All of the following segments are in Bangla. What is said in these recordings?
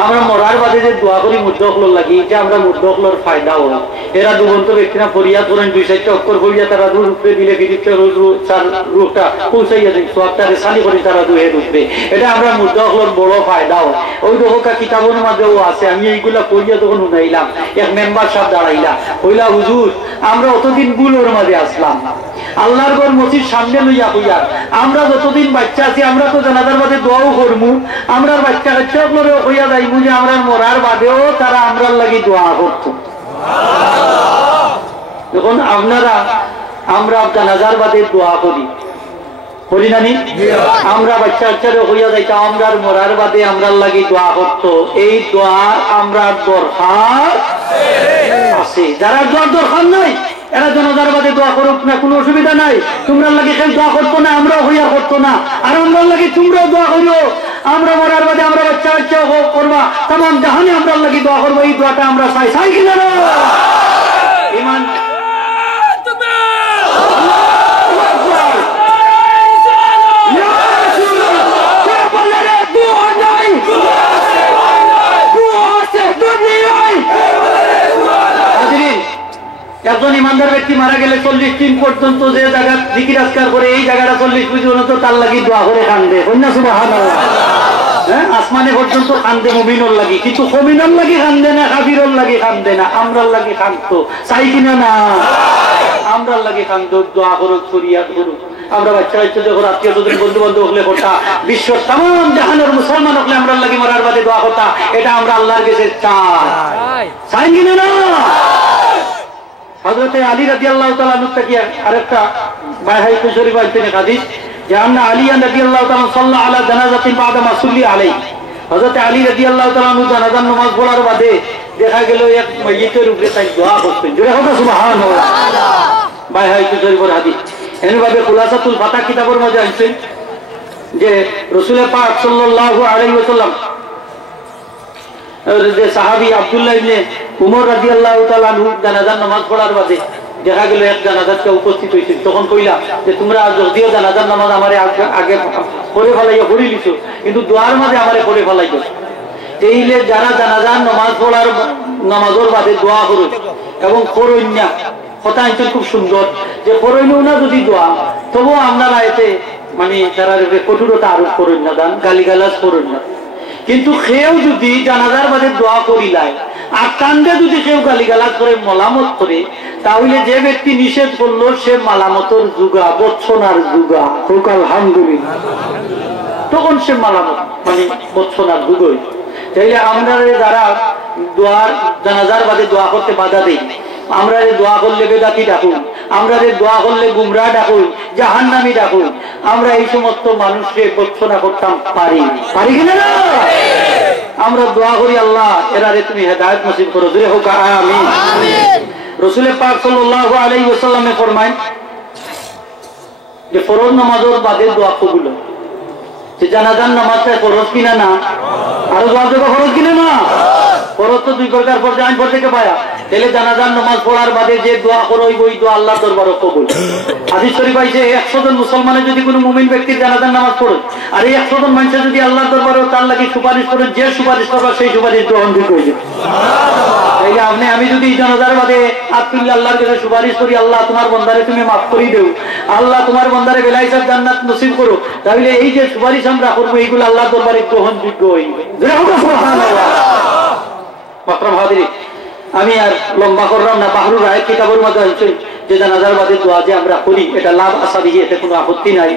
আমরা মরার বাদে যে দোয়া করি মুদ্দখলর লাগি, এটা আমরা মুদ্দখলর ফায়দা হল। এরা দুবন্ত ব্যক্তিরা ফরিয়াদ করেন 2-4টা অক্ষর করিয়া তারা রুহ উপরে দিলে গিরিপটা রোজ তার রুহটা পৌঁছাইয়া দিন সোয়াবটারে সালি করে তারা দুহের উপরে, এটা আমরা মুদ্দখলর বড় ফায়দা হল। ওই দোকা কিতাবের মাঝেও আছে। আমি এইগুলা করিয়া তখন উঠাইলাম, এক মেম্বার সাহেব দাঁড়াইলা কইলা, হুজুর আমরা অতদিন গুলোর মাঝে আসলাম, আল্লাহর ঘর মসজিদ সামনে লইয়া হইয়া আমরা যতদিন বাচ্চা আছি আমরা তো জানাজার বাদে দোয়াও করবো, আমরা বাচ্চা কাচ্চাগুলো হইয়া যাইবো যে আমরা মরার বাদেও তারা আমরার লাগি দোয়া করতো। যখন আপনারা আমরা জানাজার বাদে দোয়া করি করি না নি, আমরা বাচ্চা কাচ্চারে হইয়া যাইতাম আমরা মরার বাদে আমরার লাগি দোয়া করতো, এই দোয়া আমরা দরকার আছে। যারা দোয়ার দরকার নাই এরা জানাজার বাদে দোয়া করুক না, কোনো অসুবিধা নাই। তোমরা লাগে কেউ দোয়া করতো না, আমরাও হইয়া করতো না, আর আমরা লাগে তোমরাও দোয়া করিও। আমরা মরার বাদে আমরা বাচ্চা বাচ্চা করবা, তেমন জাহানে আমরা লাগে দোয়া করবো। এই দোয়াটা আমরা চাই, চাই কিনা না? ইমান একজন ইমানদার ব্যক্তি মারা গেলে 40 দিন পর্যন্ত যে জায়গা জিকির আজকার করে এই জায়গাটা 40 পর্যন্ত তার লাগি দোয়া করে কান্দে। সুবহানাল্লাহ। হ্যাঁ, আসমানে পর্যন্ত কান্দে মুমিনুর লাগি, কিন্তু মুমিনুর লাগি কান্দে না, কাফিরুর লাগি কান্দে না, আমরার লাগি কান্দতো। চাই কিনা না? আমরার লাগি কান্দো, দোয়া করুক, ফরিয়াদ করুক। আমরা বাচ্চা বাচ্চা যখন আত্মীয় স্বজন বন্ধু বান্ধব হলে কথা, বিশ্বের তাম জাহানের মুসলমান হলে আমরার লাগি মরার বাদে দোয়া কথা, এটা আমরা আল্লাহর কাছে চাই। চাই কিনা না? হযরত আলী রাদিয়াল্লাহু তাআলা আনহু থেকে আরেকটা বাইহাই শরীফ আছে হাদিস যে আন্না আলী রাদিয়াল্লাহু তাআলা সাল্লাল্লাহু আলা জানাজাতিন বাদা মা সাল্লি আলাইহি। হযরত আলী রাদিয়াল্লাহু তাআলা আনহু জানাজার নামাজ পড়ার বাদে দেখা গেল এক মাইয়িতের উপরে তাই দোয়া করতেন। জোরে হোক সুবহানাল্লাহ। বাইহাই শরীফের হাদিস এর ভাবে খুলাসাতুল ফাতাহ কিতাবের মধ্যে আছে যে রাসূল পাক সাল্লাল্লাহু আলাইহি ওয়াসাল্লাম যে সাহাবী আব্দুল্লাহ ইবনে উমর রাদিয়াল্লাহু তাআলা আনহু জানাজার নামাজ পড়ার বাদে দেখা গেল এক জানাজাতে উপস্থিত হয়েছিল। তখন কইলা যে তোমরা যদিও জানাজার নামাজ আমারে আগে পড়ে ফেলাইয়া পড়ি লিছো, কিন্তু দোয়ার মাঝে আমারে পড়ে ফেলাইছো। এইলে যারা জানাজার নামাজ পড়ার নামাজের বাদে দোয়া করো এবং করইনা কথা আনছেন খুব সুন্দর যে করইনও না যদি দোয়া, তবুও আপনারা এতে মানে তারা কঠোরতা আরোপ করেন না, দান গালিগালাজ করেন না। কিন্তু কেউ যদি জানাজার বাদে দোয়া করিলায় আর কান্দে যদি কেউ গালিগালাজ করে মালামত করে, তাহলে যে ব্যক্তি নিষেধ করলো সে মালামতর যুগা, বৎসনার যুগা হোক আলহামদুলিল্লাহ, তখন সে মালামত মানে বৎসনার যুগই। তাইলে আমরা যারা দোয়ার জানাজার বাদে দোয়া করতে বাধা দেই, আমরা দোয়া করলে বেদাতি ডাকুন, আমরা দোয়া করলে গুমরাহ ডাকুন, জাহান্নামী ডাকুন, আমরা এই সমস্ত মানুষকে বৎসনা করতাম পারি কিনা না? আমরা দোয়া করি আল্লাহ এরারে তুমি হেদায়েত নসিব করো। জোরে হোক আমিন। রাসূল পাক সাল্লাল্লাহু আলাইহি ওয়াসাল্লামে ফরমায় যে ফরজ নামাজের বাদে দোয়া কবুল হয়। যে জানাজার নামাজটা ফরজ কিনা না? আরো দোয়া দেবো ফরজ কিনা না? ফরজ তো দুই প্রকার পড়তে আইন পড়তে কে পায়া। তাহলে জানাজার নামাজ পড়ার বাদে যে দোয়া করো ওই দোয়া আল্লাহর দরবারে কবুল। হাদিস শরীফ আছে 100 জন মুসলমানের যদি কোনো মুমিন ব্যক্তির জানাজার নামাজ পড়ে আর এই 100 জন মানুষের যদি আল্লাহর দরবারে তার লাগি সুপারিশ করে, যে সুপারিশ করবে সেই সুপারিশ গ্রহণযোগ্য হয়ে যাবে। তাইলে আমি যদি জানাজার বাদে আত্মীয় আল্লাহর কাছে সুপারিশ করি, আল্লাহ তোমার বান্দারে তুমি মাফ করে দেও, আল্লাহ তোমার বান্দারে বেলায়েত জান্নাত নসিব করো, তাহলে এই যে সুপারিশ আমরা করবো এইগুলো আল্লাহর দরবারে গ্রহণযোগ্য হয়ে যাবে। সুবহানাল্লাহ। মাকরাম হাজিরিন, আমি আর লম্বা করলাম না। বাহরুর রায় কিতাবের মধ্যে আছে যে জানাজার বাদে দোয়া যে আমরা করি এটা লাভ আশা দিয়ে, এতে কোনো আপত্তি নাই।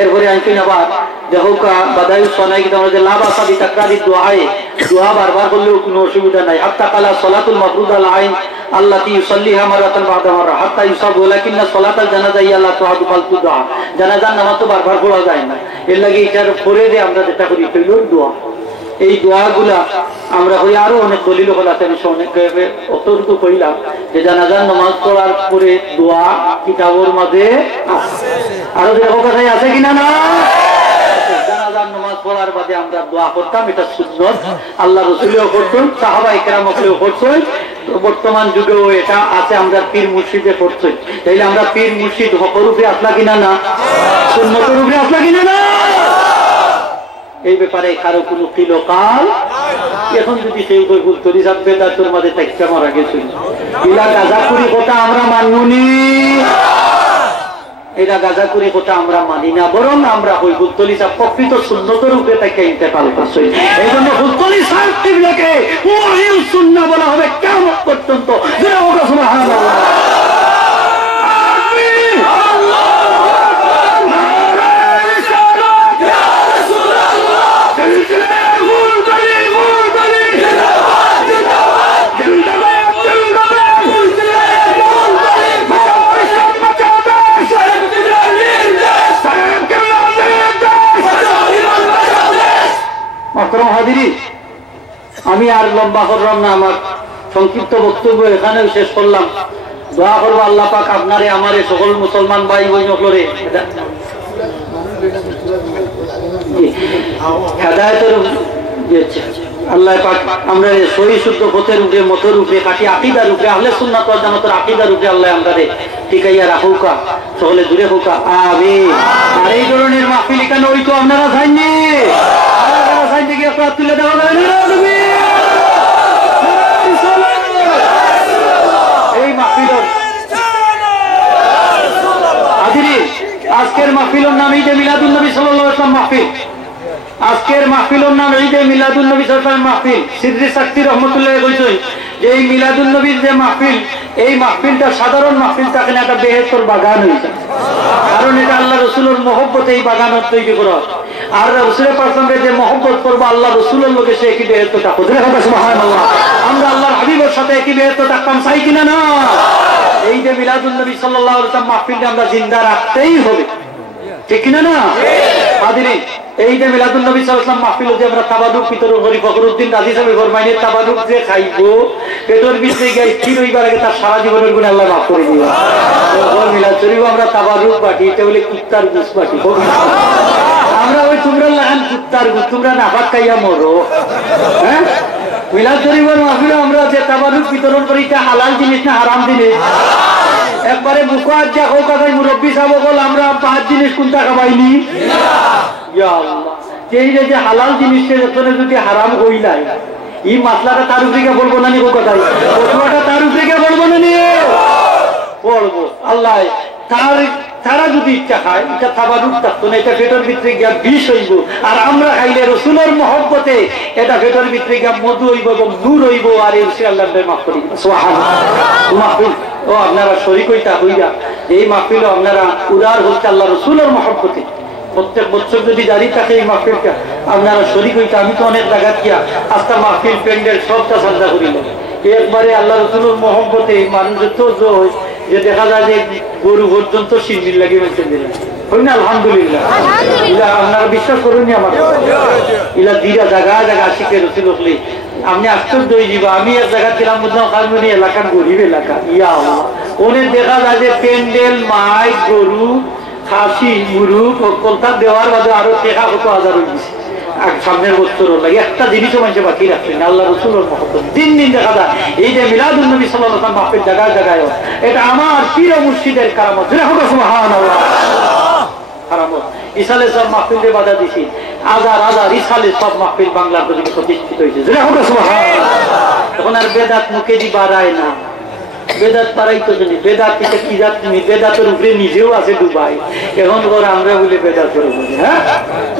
এরপরে আনছেন আবার দেহকা বাদায়ু সনাই কিতাবের মধ্যে লাভ আশা দি তাকরারি দোয়ায়ে, দোয়া বারবার করলেও কোনো অসুবিধা নাই। হাত্তা কালা সলাতুল মাফরুদা আল আইন আল্লাতী ইউসাল্লিহা মারাতান বাদা মাররা হাত্তা ইউসাবু ওয়ালাকিন্না সলাতাল জানাজা ইয়াল্লা তুহাদু ফালতু দোয়া। জানাজার নামাজ তো বারবার পড়া যায় না, এর লাগি এটার পরে যে আমরা যেটা করি হইল দোয়া। এই দোয়াগুলা আমরা করি। আরো অনেক দলিল হল আছে, আমি অনেক অতটুকু কইলাম যে জানাজার নামাজ পড়ার পরে দোয়া কিতাবের মাঝে আছে। আরো দেখো কথাই আছে কিনা না? জানাজার নামাজ পড়ার বাদে আমরা দোয়া করতাম, এটা সুন্নাত। আল্লাহ রাসূলও করতেন, সাহাবায়ে কেরামও করতেন, বর্তমান যুগেও এটা আছে। আমরা পীর মুর্শিদে করতেন। তাইলে আমরা পীর মুর্শিদ হকের উপরে আসলা কিনা না? সুন্নতের উপরে আসলা কিনা না? এই ব্যাপারে কারো কোনো কিলোকাল। এখন যদি কেউ কই ফুলতলি সাহেব বেদাতর মাঝে থাকতে মারা গেছিল, এলা গাঁজাখুরি কথা আমরা মানবনি, এরা গাঁজাখুরি কথা আমরা মানি না, বরং আমরা ওই ফুলতলি সাহেব প্রকৃত সুন্নতের উপরে তাকে ইন্তেকাল করছে। এই জন্য ফুলতলি সাহেব টিভি ওয়াহিল সুন্নাহ বলা হবে কিয়ামত পর্যন্ত। সুবহানাল্লাহ। আমি আর লম্বা করলাম না, আমার সংক্ষিপ্ত বক্তব্য এখানে শেষ করলাম। দোয়া করবো আল্লাহ পাক আপনারে আমারে সকল মুসলমান ভাই বোন করে হেদায়েতের আল্লাহ পাক আমরা সহি শুদ্ধ পথের উপরে মতের উপরে কাটি আকীদার উপরে আহলে সুন্নাত ওয়াল জামাতের আকীদার উপরে আল্লাহ আমারে ঠিকাইয়া রাখুকা, সকলে দূরে হোকা, আমিন। আর এই ধরনের মাহফিল এখানে ওই তো আপনারা যাননি, তুলে দেওয়া এই মাহফিল আজকের মাহফিলের নাম ঈদে মিলাদুন নবী সাল্লাল্লাহু আলাইহি ওয়াসাল্লাম মাহফিল। আজকের মাহফিলের নাম ঈদে মিলাদুন নবী সাল্লাল্লাহু আলাইহি ওয়াসাল্লাম মাহফিল। সিদ্দিক সাকতি রহমাতুল্লাহ কইছেন যে এই মিলাদুন নবীর যে মাহফিল, এই মাহফিলটা সাধারণ মাহফিল থাকে না, একটা বেহেশতের বাগান হয়েছে। কারণ এটা আল্লাহ রাসূলের মহব্বতে এই বাগান তৈরি করা। আর রাসূলের পার্সনকে যে মহব্বত করবো আল্লাহ রাসূলের লোকে সে একই বেহেশতে থাকবে। সুবহানাল্লাহ। আমরা আল্লাহর হাবিবের সাথে একই বেহেশতে থাকতাম, চাই কিনা না? এই যে মিলাদুন নবী সাল্লাল্লাহু আলাইহি ওয়াসাল্লাম মাহফিলটা আমরা জিন্দা রাখতেই হবে, ঠিক কিনা না? হাজিরিন, এই যে মিলাদুন নবী সাল্লাল্লাহু আলাইহি ওয়াসাল্লাম মাহফিল যে আমরা তাবারুক বিতরণ করি, ফখরুদ্দিন রাজি সাহেব ফরমাইনে তাবারুক যে খাইবো পেটের ভিতরে গিয়ে স্থির হইবার আগে তার সারা জীবনের গুনাহ আল্লাহ মাফ করে দিবেন। ওই মিলাদ শরীফ আমরা তাবারুক বাটি, এটা বলে কুত্তার গোশত বাটি। আমরা ওই তোমরা লাগান কুত্তার গোশত, তোমরা নাফাক খাইয়া মরো। হ্যাঁ, মিলাদ শরীফের মাহফিলে আমরা যে তাবারুক বিতরণ করি এটা হালাল জিনিস না হারাম জিনিস? একবারে মুখাত যা হোক আগে মুরব্বী সাহেব বল আমরা 5 জিনিস কোনটা খাবাইনি? ইয়া আল্লাহ, এই যে হালাল জিনিসটা যতনে যদি হারাম হই নাই, এই মাসলাটা তার উপরে কে বলবো না নি? কথাই কথাটা তার উপরে কে বলবো না নি? বলবো। আল্লাহ তারা যদি ইচ্ছা খায় এটা তাবারুক থাকতো না, এটা পেটের ভিতরে গিয়া বিষ হইব। আর আমরা খাইলে রসুলের মহব্বতে এটা পেটের ভিতরে গিয়া মধু হইব এবং নূর হইব। আর এই আল্লাহ মাফ করি। সুবহানাল্লাহ। ও আপনারা শরীক হইতা হইয়া এই মাহফিলও আপনারা উদার হচ্ছে আল্লাহ রসুলের মহব্বতে। প্রত্যেক বছর যদি জারি থাকে এই মাহফিলটা আপনারা শরীক হইতা। আমি তো অনেক জায়গা গিয়া আস্তা মাহফিল প্যান্ডেল সবটা সাজা করিল একবারে আল্লাহ রসুলের মহব্বতে। মানুষের তো যে দেখা যায় যে গরু পর্যন্ত শিরবির লাগে মেনশন দিলেন, না? আলহামদুলিল্লাহ। আপনারা বিশ্বাস করুন আমার ইলা দিরা জায়গা জায়গা শিখে রসুল হলে আপনি আশ্চর্য হয়ে যাবা। আমি এক জায়গা ছিলাম বুঝলাম কারণী এলাকার গরিব এলাকা, ইয়া অনেক দেখা যায় যে প্যান্ডেল মাইক গরু খাসি মুরুখ কলতা দেওয়ার বাদে আরো টেকা কত হাজার হয়ে গেছে। সামনের বছর লাগে একটা জিনিসও মানুষের বাকি রাখলেন আল্লাহ রসুলের মহব্বত। দিন দিন দেখা যায় এই যে মিলাদুন নবী সাল্লাল্লাহু আলাইহি ওয়াসাল্লাম মাহফিল জায়গায় জায়গায়, এটা আমার পীর মুর্শিদের কারামত। সুবহানাল্লাহ। কারামত ইসালে সব মাহফিলে বাধা দিছি, হাজার হাজার ইসালে সব মাহফিল বাংলার জমিনে প্রতিষ্ঠিত হয়েছে। সুবহানাল্লাহ। এখন আর বেদাত মুখে দি বাড়ায় না, বেদাত পারাই তো জানি। বেদাত থেকে কি জাত তুমি? বেদাতের উপরে নিজেও আছে ডুবাই। এখন করে আমরা বলে বেদাত করে বলি। হ্যাঁ,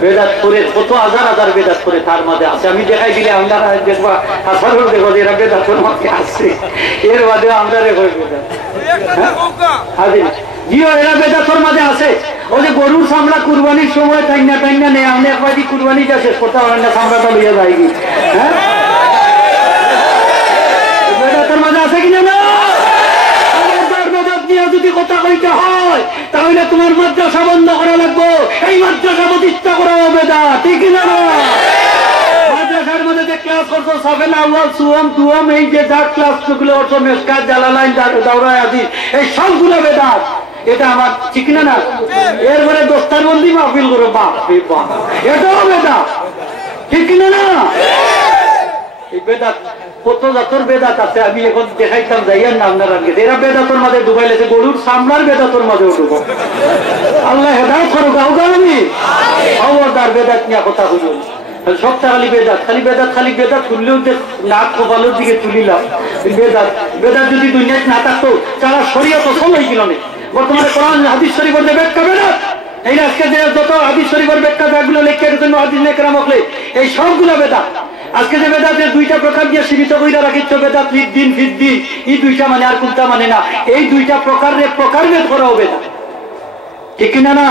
বেদাত করে কত হাজার হাজার বেদাত করে তার মাঝে আছে। আমি দেখাই দিলে আমরা দেখবা হাজারও দেখো যে এরা বেদাতের মধ্যে আছে, এর বাদে আমরা রেখে বেদাত। জিও এরা বেদাতের মাঝে আছে। ওই যে গরুর চামড়া কুরবানির সময় টাইনা টাইনা নেই, আমি একবার কুরবানি যা শেষ করতে পারেন না, চামড়াটা লইয়া যায়নি। হ্যাঁ, বেদাতের মাঝে আছে কিনা না? যদি কথা কইতে হয় তাহলে তোমার মাদ্রাসা বন্ধ করা লাগবে, এই মাদ্রাসা প্রতিষ্ঠা করা হবে না, ঠিক না? মাদ্রাসার মধ্যে যে ক্লাস করছো সাফেল আউয়াল সুয়াম তুয়াম, এই যে যা ক্লাস গুলো করছো মেসকাত জালালাইন দাওরায়ে হাদিস, এই সবগুলো বেদাত। এটা আমার ঠিক না? না, এরপরে দস্তারবন্দি মাহফিল করো, বাপ রে বাপ, এটাও বেদাত, ঠিক না? না, এই বেদাত কত জাতর বেদাত আছে। আমি এখন দেখাইতাম যাইয়ার নাম না রাখি, এরা বেদাতর মাঝে ডুবাই লেছে, গরুর সামলার বেদাতর মাঝেও ডুবো। আল্লাহ হেদায়েত করুক। আমি খবরদার বেদাত নিয়ে কথা বলুন। সবটা খালি বেদাত, খালি বেদাত, খালি বেদাত তুললেও যে নাক কপালের দিকে তুলিলাম বেদাত। বেদাত যদি দুনিয়ায় না থাকতো তারা শরীয়ত সব হয়েছিল না। বর্তমানে কোরআন হাদিস শরীফের যে ব্যাখ্যা বেদাত, এই আজকে যে যত হাদিস শরীফের ব্যাখ্যা যেগুলো লেখা গেছেন হাদিস নেকরাম হলে এই সবগুলো বেদাত। আজকে যে বেদাতের দুইটা প্রকার দিয়ে সীমিত কইরা রাখিচ্ছ, বেদাত লিদ্দিন ফিদ্দিন, এই দুইটা মানে আর কোনটা মানে না, এই দুইটা প্রকারভেদ করাও বেদাত, ঠিক কিনা না?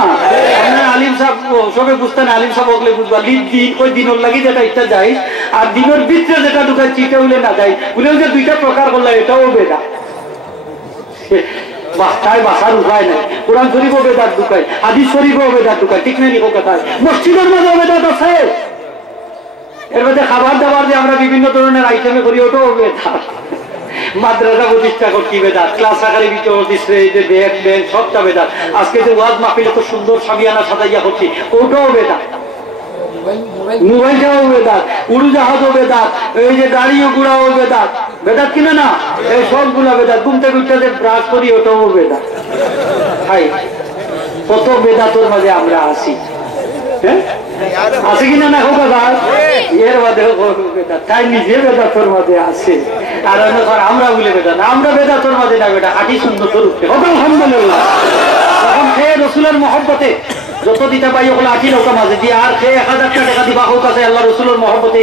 আপনারা আলিম সাহেব সবে বুঝতেন, আলিম সাহেব হলে বুঝবা দিন ওই দিনের লাগি যেটা ইচ্ছা যায়, আর দিনের ভিতরে যেটা ঢুকাচ্ছি এটা হইলে না যায়, বলে যে দুইটা প্রকার করলে এটাও বেদা। বাসায় বাসার উপায় নাই, কোরআন শরীফও বেদাত ঢুকায়, হাদিস শরীফও বেদাত ঢুকায়, ঠিক নাই নিকো কথায়। মসজিদের মাঝে বেদাত আছে, এর মধ্যে খাবার দাবার যে আমরা বিভিন্ন ধরনের আইটেমে করি ওটাও বেদাত। মাদ্রাসা প্রতিষ্ঠা করছি বেদাত, ক্লাস আকারে ব্যাগ ব্যাংক সবটা বেদাত। আজকে যে ওয়াজ মাহফিল এত সুন্দর সাবিয়ানা সাজাইয়া করছি ওটাও বেদাত, মোবাইলটাও বেদাত, উড়োজাহাজও বেদাত, এই যে গাড়িও গুড়াও বেদাত, বেদাত কিনা না? এই সবগুলা বেদাত। ঘুমতে ঘুরতে যে ব্রাশ করি ওটাও বেদাত। হাই কত বেদাতের মাঝে আমরা আসি, হ্যাঁ আছে কিনা না? হোক এর মাঝে তাই নিজে বেদাতের মাঝে আছে, আর আমরা বলে বেদাত, আমরা বেদাতের মাঝে না, বেটা আটি সুন্দর স্বরূপ হোক আলহামদুলিল্লাহ। তখন খেয়ে রসুলের মহব্বতে যত দিতে পাই ওগুলো আটি নৌকা মাঝে দিয়ে, আর খেয়ে 1000 টাকা দিবা হোক আছে আল্লাহ রসুলের মহব্বতে।